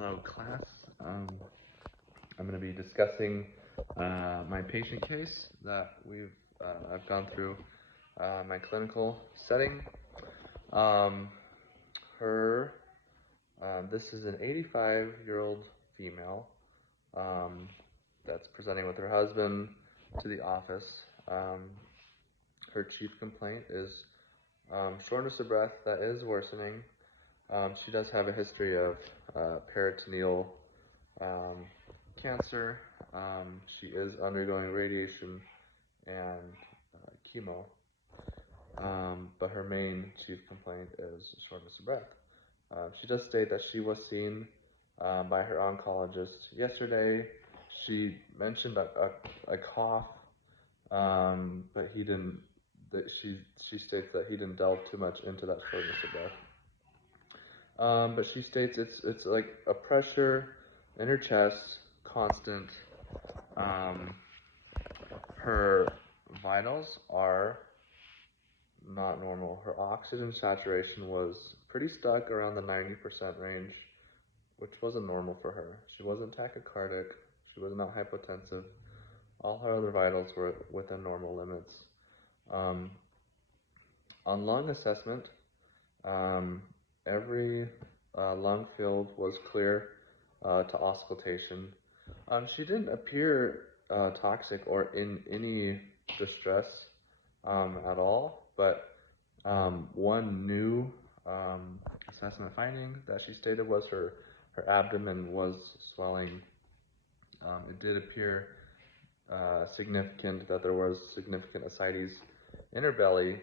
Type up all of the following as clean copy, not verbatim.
Hello, class. I'm going to be discussing my patient case that I've gone through my clinical setting. This is an 85-year-old female that's presenting with her husband to the office. Her chief complaint is shortness of breath that is worsening. She does have a history of peritoneal cancer. She is undergoing radiation and chemo, but her main chief complaint is shortness of breath. She does state that she was seen by her oncologist yesterday. She mentioned a cough, but he didn't. She states that he didn't delve too much into that shortness of breath. But she states it's like a pressure in her chest, constant. Her vitals are not normal. Her oxygen saturation was pretty stuck around the 90% range, which wasn't normal for her. She wasn't tachycardic. She was not hypotensive. All her other vitals were within normal limits. On lung assessment, every lung field was clear to auscultation. She didn't appear toxic or in any distress at all, but one new assessment finding that she stated was her abdomen was swelling. It did appear significant that there was significant ascites in her belly,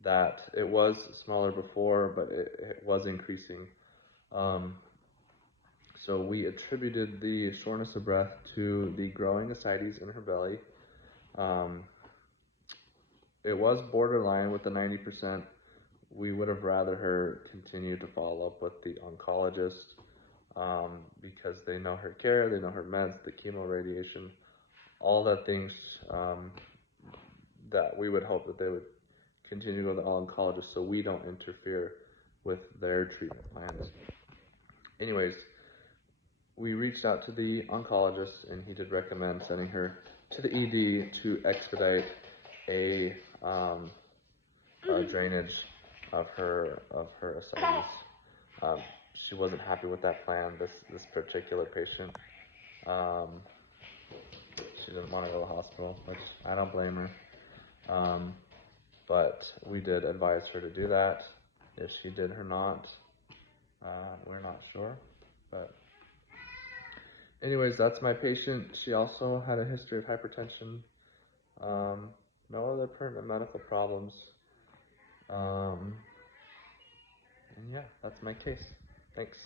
that it was smaller before, but it was increasing. So we attributed the shortness of breath to the growing ascites in her belly. It was borderline with the 90%. We would have rather her continue to follow up with the oncologist because they know her care, they know her meds, the chemo, radiation, all the things that we would hope that they would continue to go to the oncologist so we don't interfere with their treatment plans. Anyways, we reached out to the oncologist and he did recommend sending her to the ED to expedite a drainage of her ascites. She wasn't happy with that plan, this particular patient. She didn't want to go to the hospital, which I don't blame her. But we did advise her to do that. If she did or not, we're not sure. But anyways, that's my patient. She also had a history of hypertension. No other pertinent medical problems. And yeah, that's my case. Thanks.